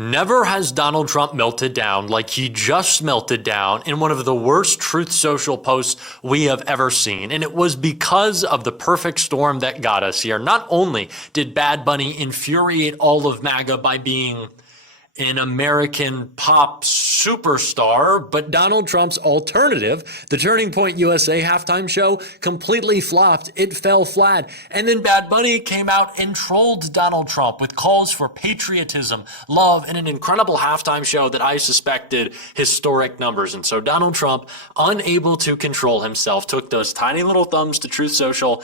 Never has Donald Trump melted down like he just melted down in one of the worst Truth Social posts we have ever seen. And it was because of the perfect storm that got us here. Not only did Bad Bunny infuriate all of MAGA by being an American pop superstar, but Donald Trump's alternative, the Turning Point USA halftime show, completely flopped. It fell flat. And then Bad Bunny came out and trolled Donald Trump with calls for patriotism, love, and an incredible halftime show that I suspected historic numbers. And so Donald Trump, unable to control himself, took those tiny little thumbs to Truth Social.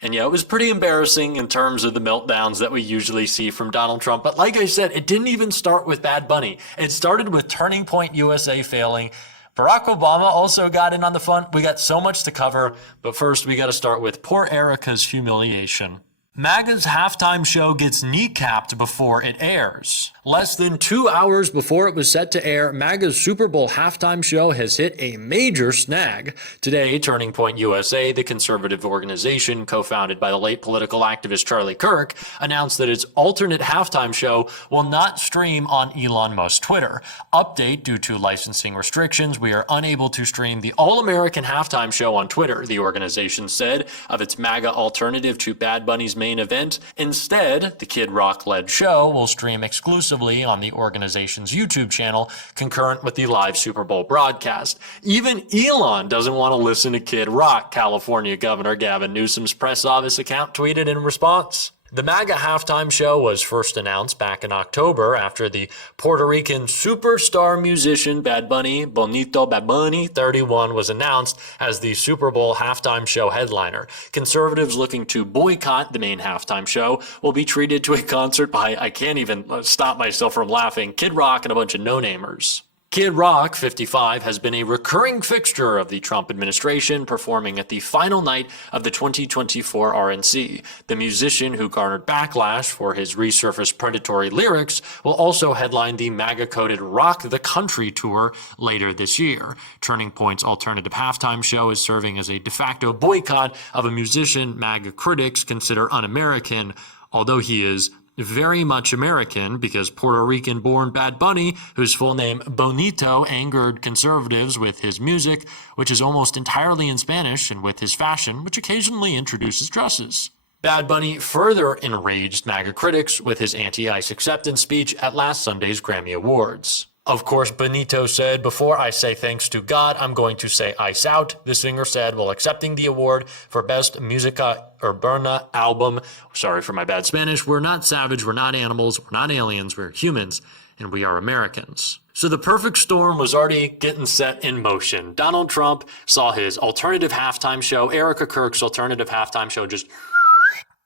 And yeah, it was pretty embarrassing in terms of the meltdowns that we usually see from Donald Trump. But like I said, it didn't even start with Bad Bunny. It started with Turning Point USA failing. Barack Obama also got in on the fun. We got so much to cover. But first, we got to start with poor Erica's humiliation. MAGA's halftime show gets kneecapped before it airs. Less than 2 hours before it was set to air, MAGA's Super Bowl halftime show has hit a major snag. Today, Turning Point USA, the conservative organization co-founded by the late political activist Charlie Kirk, announced that its alternate halftime show will not stream on Elon Musk's Twitter. Update: due to licensing restrictions, we are unable to stream the All-American halftime show on Twitter, the organization said, of its MAGA alternative to Bad Bunny's main event. Instead, the Kid Rock-led show will stream exclusively on the organization's YouTube channel, concurrent with the live Super Bowl broadcast. Even Elon doesn't want to listen to Kid Rock, California Governor Gavin Newsom's press office account tweeted in response. The MAGA halftime show was first announced back in October after the Puerto Rican superstar musician Bad Bunny, Bad Bunny 31, was announced as the Super Bowl halftime show headliner. Conservatives looking to boycott the main halftime show will be treated to a concert by, I can't even stop myself from laughing, Kid Rock and a bunch of no-namers. Kid Rock, 55, has been a recurring fixture of the Trump administration, performing at the final night of the 2024 RNC. The musician, who garnered backlash for his resurfaced predatory lyrics, will also headline the MAGA-coded Rock the Country tour later this year. Turning Point's alternative halftime show is serving as a de facto boycott of a musician MAGA critics consider un-American, although he is very much American, because Puerto Rican-born Bad Bunny, whose full name Bonito, angered conservatives with his music, which is almost entirely in Spanish, and with his fashion, which occasionally introduces dresses. Bad Bunny further enraged MAGA critics with his anti-ICE acceptance speech at last Sunday's Grammy Awards. Of course, Benito said, "Before I say thanks to God, I'm going to say ice out," the singer said while accepting the award for Best Música Urbana Album. Sorry for my bad Spanish. "We're not savage, we're not animals, we're not aliens, we're humans, and we are Americans." So the perfect storm was already getting set in motion. Donald Trump saw his alternative halftime show, Erica Kirk's alternative halftime show, just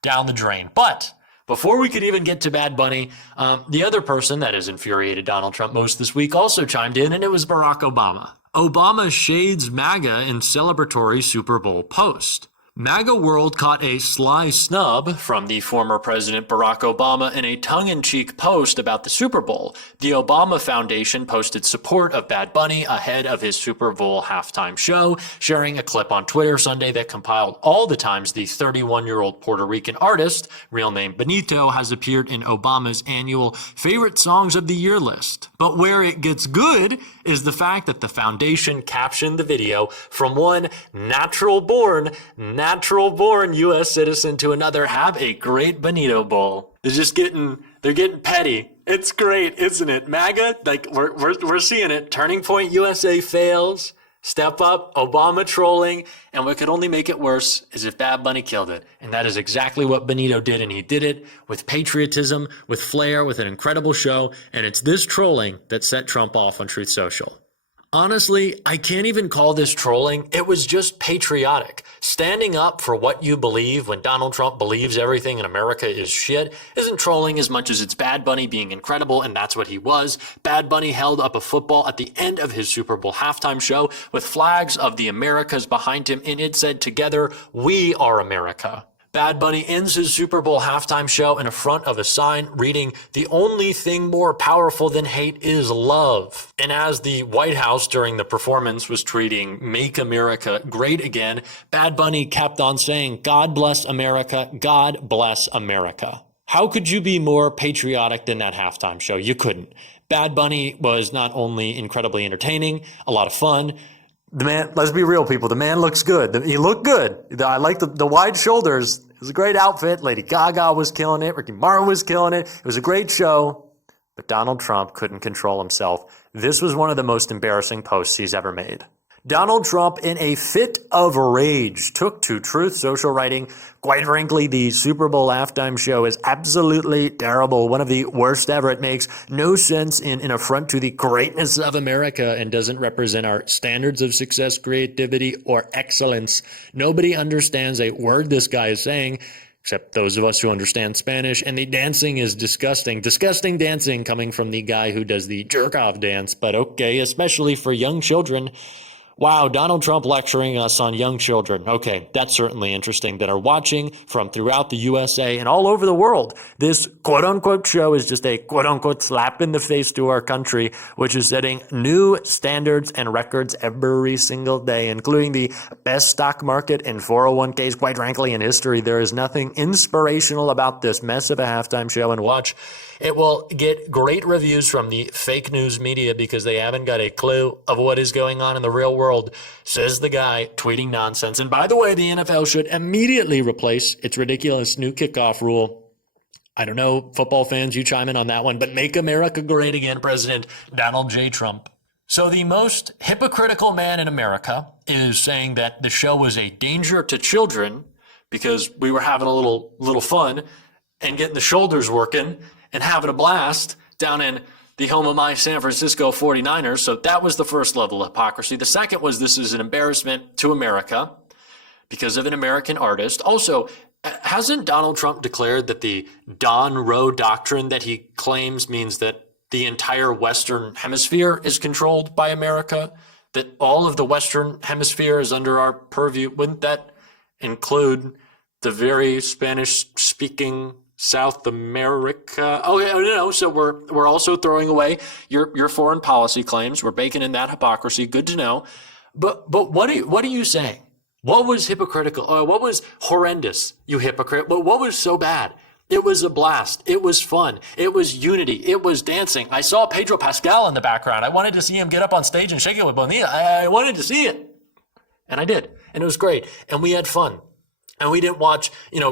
down the drain. But before we could even get to Bad Bunny, the other person that has infuriated Donald Trump most this week also chimed in, and it was Barack Obama. Obama shades MAGA in celebratory Super Bowl post. MAGA World caught a sly snub from the former President Barack Obama in a tongue-in-cheek post about the Super Bowl. The Obama Foundation posted support of Bad Bunny ahead of his Super Bowl halftime show, sharing a clip on Twitter Sunday that compiled all the times the 31-year-old Puerto Rican artist, real name Benito, has appeared in Obama's annual Favorite Songs of the Year list. But where it gets good is the fact that the foundation captioned the video from one natural-born U.S. citizen to another: "Have a great Benito Bowl." They're getting petty. It's great, isn't it? MAGA, like we're seeing it. Turning Point USA fails. Step up, Obama trolling, and what could only make it worse is if Bad Bunny killed it. And that is exactly what Benito did, and he did it with patriotism, with flair, with an incredible show, and it's this trolling that set Trump off on Truth Social. Honestly, I can't even call this trolling. It was just patriotic. Standing up for what you believe when Donald Trump believes everything in America is shit isn't trolling as much as it's Bad Bunny being incredible, and that's what he was. Bad Bunny held up a football at the end of his Super Bowl halftime show with flags of the Americas behind him, and it said, "Together, we are America." Bad Bunny ends his Super Bowl halftime show in front of a sign reading, "The only thing more powerful than hate is love." And as the White House during the performance was tweeting, "Make America Great Again," Bad Bunny kept on saying, "God bless America, God bless America." How could you be more patriotic than that halftime show? You couldn't. Bad Bunny was not only incredibly entertaining, a lot of fun. The man, let's be real, people. The man looks good. He looked good. I like the wide shoulders. It was a great outfit. Lady Gaga was killing it. Ricky Martin was killing it. It was a great show. But Donald Trump couldn't control himself. This was one of the most embarrassing posts he's ever made. Donald Trump, in a fit of rage, took to Truth Social, writing, "Quite frankly, the Super Bowl halftime show is absolutely terrible, one of the worst ever. It makes no sense in an affront to the greatness of America and doesn't represent our standards of success, creativity, or excellence. Nobody understands a word this guy is saying, except those of us who understand Spanish, and the dancing is disgusting. Disgusting dancing coming from the guy who does the jerk-off dance, but okay, especially for young children." Wow, Donald Trump lecturing us on young children. Okay, that's certainly interesting, that are watching from throughout the USA and all over the world. This quote-unquote show is just a quote-unquote slap in the face to our country, which is setting new standards and records every single day, including the best stock market and 401ks. Quite frankly, in history, there is nothing inspirational about this mess of a halftime show. And watch, it will get great reviews from the fake news media because they haven't got a clue of what is going on in the real world, says the guy tweeting nonsense. And by the way, the NFL should immediately replace its ridiculous new kickoff rule. I don't know, football fans, you chime in on that one, but make America great again, President Donald J. Trump. So the most hypocritical man in America is saying that the show was a danger to children because we were having a little fun and getting the shoulders working and having a blast down in the home of my San Francisco 49ers. So that was the first level of hypocrisy. The second was, this is an embarrassment to America because of an American artist. Also, hasn't Donald Trump declared that the Don Roe doctrine that he claims means that the entire Western Hemisphere is controlled by America? That all of the Western Hemisphere is under our purview? Wouldn't that include the very Spanish-speaking South America? Oh, yeah, no. So we're also throwing away your foreign policy claims. We're baking in that hypocrisy. Good to know. But what are you saying? What was hypocritical? What was horrendous, you hypocrite? What was so bad? It was a blast. It was fun. It was unity. It was dancing. I saw Pedro Pascal in the background. I wanted to see him get up on stage and shake it with Bonilla. I wanted to see it. And I did. And it was great. And we had fun. And we didn't watch,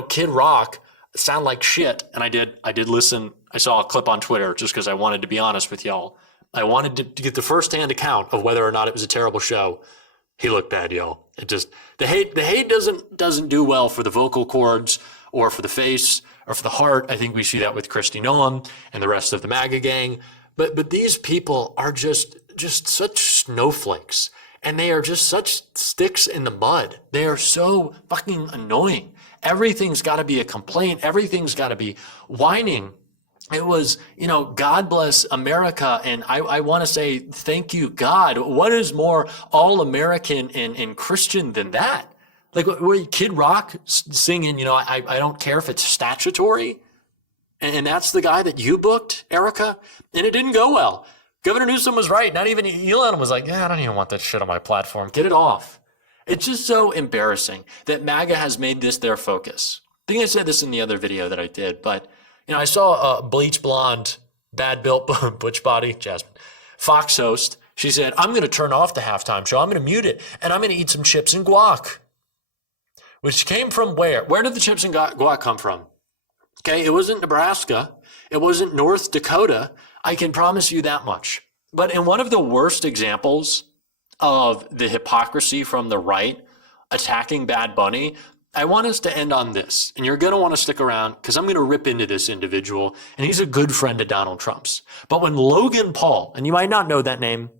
Kid Rock sound like shit. And I did listen. I saw a clip on Twitter just because I wanted to be honest with y'all. I wanted to get the firsthand account of whether or not it was a terrible show. He looked bad, y'all. It just, the hate doesn't do well for the vocal cords or for the face or for the heart. I think we see that with Kristi Noem and the rest of the MAGA gang. But these people are just such snowflakes, and they are just such sticks in the mud. They are so fucking annoying. Everything's got to be a complaint. Everything's got to be whining. It was, God bless America. And I want to say, thank you, God. What is more all-American and Christian than that? Like, Kid Rock singing, I don't care if it's statutory. And that's the guy that you booked, Erica. And it didn't go well. Governor Newsom was right. Not even Elon was like, I don't even want that shit on my platform. Get it off. It's just so embarrassing that MAGA has made this their focus. I think I said this in the other video that I did, but I saw a bleach blonde, bad built butch body, Jasmine, Fox host. She said, I'm going to turn off the halftime show. I'm going to mute it, and I'm going to eat some chips and guac. Which came from where? Where did the chips and guac come from? Okay, it wasn't Nebraska. It wasn't North Dakota. I can promise you that much. But in one of the worst examples of the hypocrisy from the right attacking Bad Bunny, I want us to end on this, and you're going to want to stick around because I'm going to rip into this individual, and he's a good friend of Donald Trump's. But when Logan Paul, and you might not know that name,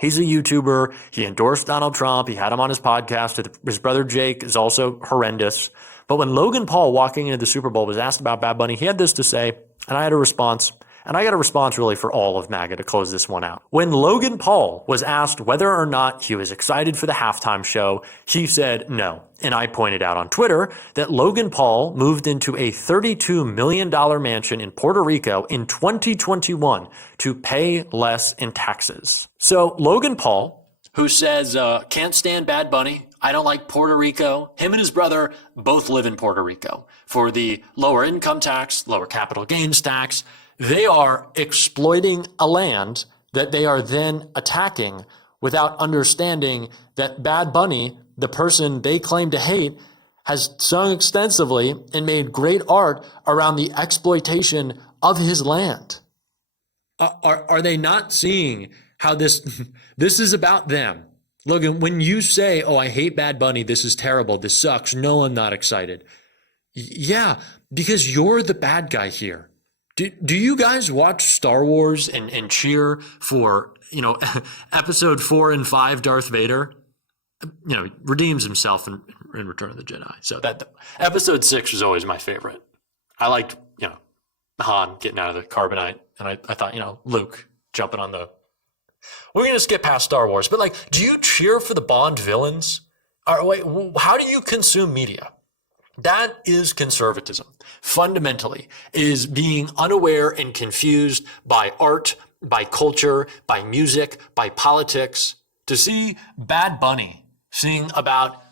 he's a YouTuber. He endorsed Donald Trump. He had him on his podcast. His brother Jake is also horrendous. But when Logan Paul, walking into the Super Bowl, was asked about Bad Bunny, he had this to say, and I had a response. And I got a response really for all of MAGA to close this one out. When Logan Paul was asked whether or not he was excited for the halftime show, he said no. And I pointed out on Twitter that Logan Paul moved into a $32 million mansion in Puerto Rico in 2021 to pay less in taxes. So Logan Paul who says, can't stand Bad Bunny. I don't like Puerto Rico. Him and his brother both live in Puerto Rico. For the lower income tax, lower capital gains tax, they are exploiting a land that they are then attacking without understanding that Bad Bunny, the person they claim to hate, has sung extensively and made great art around the exploitation of his land. Are they not seeing how this is about them? Logan, when you say, oh, I hate Bad Bunny, this is terrible, this sucks, no, I'm not excited. Yeah, because you're the bad guy here. Do you guys watch Star Wars and cheer for, episode 4 and 5 Darth Vader? Redeems himself in Return of the Jedi. So that episode 6 was always my favorite. I liked, Han getting out of the carbonite. And I thought, Luke jumping on the... We're going to skip past Star Wars. But, do you cheer for the Bond villains? How do you consume media? That is conservatism. Fundamentally, is being unaware and confused by art, by culture, by music, by politics. To see Bad Bunny sing about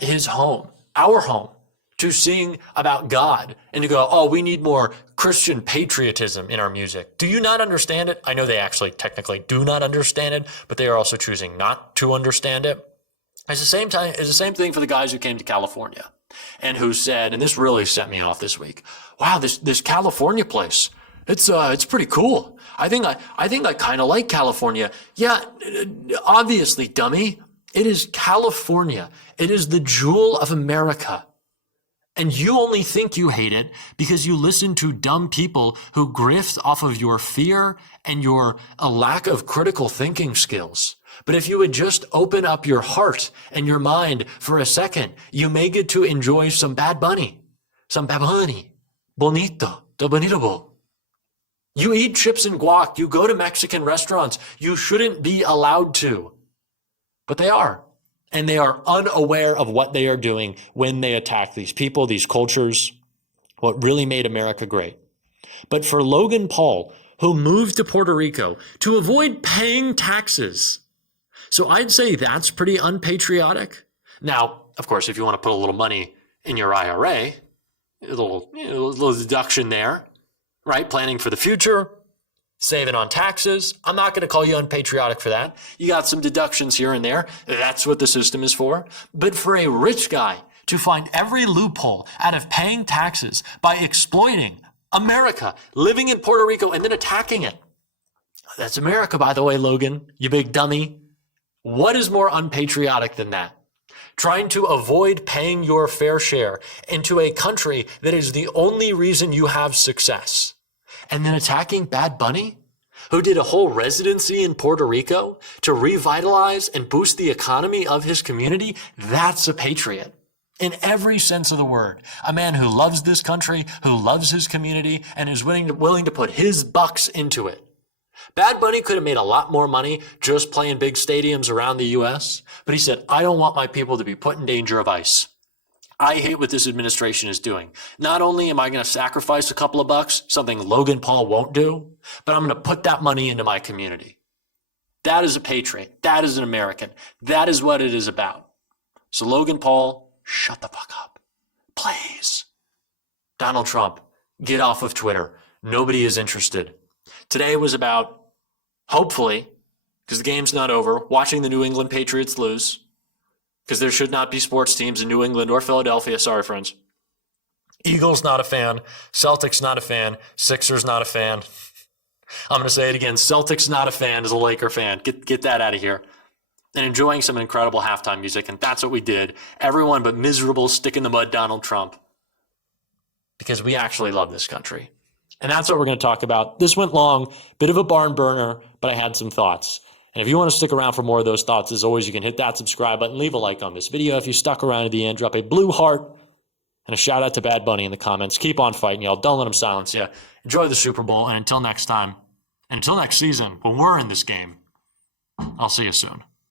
his home, our home, to sing about God, and to go, oh, we need more Christian patriotism in our music. Do you not understand it? I know they actually technically do not understand it, but they are also choosing not to understand it. It's the same thing for the guys who came to California and who said, and this really set me off this week, wow, this California place, it's pretty cool. I think I kind of like California. Yeah, obviously, dummy. It is California. It is the jewel of America. And you only think you hate it because you listen to dumb people who grift off of your fear and your lack of critical thinking skills. But if you would just open up your heart and your mind for a second, you may get to enjoy some Bad Bunny. Some Bad Bunny. Bonito. The bonito. You eat chips and guac. You go to Mexican restaurants. You shouldn't be allowed to. But they are. And they are unaware of what they are doing when they attack these people, these cultures, what really made America great. But for Logan Paul, who moved to Puerto Rico to avoid paying taxes, so I'd say that's pretty unpatriotic. Now, of course, if you want to put a little money in your IRA, a little deduction there, right? Planning for the future, saving on taxes. I'm not going to call you unpatriotic for that. You got some deductions here and there. That's what the system is for. But for a rich guy to find every loophole out of paying taxes by exploiting America, living in Puerto Rico, and then attacking it. That's America, by the way, Logan, you big dummy. What is more unpatriotic than that? Trying to avoid paying your fair share into a country that is the only reason you have success. And then attacking Bad Bunny, who did a whole residency in Puerto Rico to revitalize and boost the economy of his community. That's a patriot in every sense of the word. A man who loves this country, who loves his community, and is willing to put his bucks into it. Bad Bunny could have made a lot more money just playing big stadiums around the U.S., but he said, I don't want my people to be put in danger of ICE. I hate what this administration is doing. Not only am I going to sacrifice a couple of bucks, something Logan Paul won't do, but I'm going to put that money into my community. That is a patriot. That is an American. That is what it is about. So Logan Paul, shut the fuck up. Please. Donald Trump, get off of Twitter. Nobody is interested. Today was about, hopefully, because the game's not over, watching the New England Patriots lose. Because there should not be sports teams in New England or Philadelphia. Sorry, friends. Eagles, not a fan. Celtics, not a fan. Sixers, not a fan. I'm going to say it again. Celtics, not a fan, as a Laker fan. Get that out of here. And enjoying some incredible halftime music. And that's what we did. Everyone but miserable, stick in the mud Donald Trump. Because we actually love this country. And that's what we're going to talk about. This went long. Bit of a barn burner, but I had some thoughts. And if you want to stick around for more of those thoughts, as always, you can hit that subscribe button, leave a like on this video. If you stuck around to the end, drop a blue heart and a shout out to Bad Bunny in the comments. Keep on fighting, y'all. Don't let them silence you. Enjoy the Super Bowl. And until next time, and until next season, when we're in this game, I'll see you soon.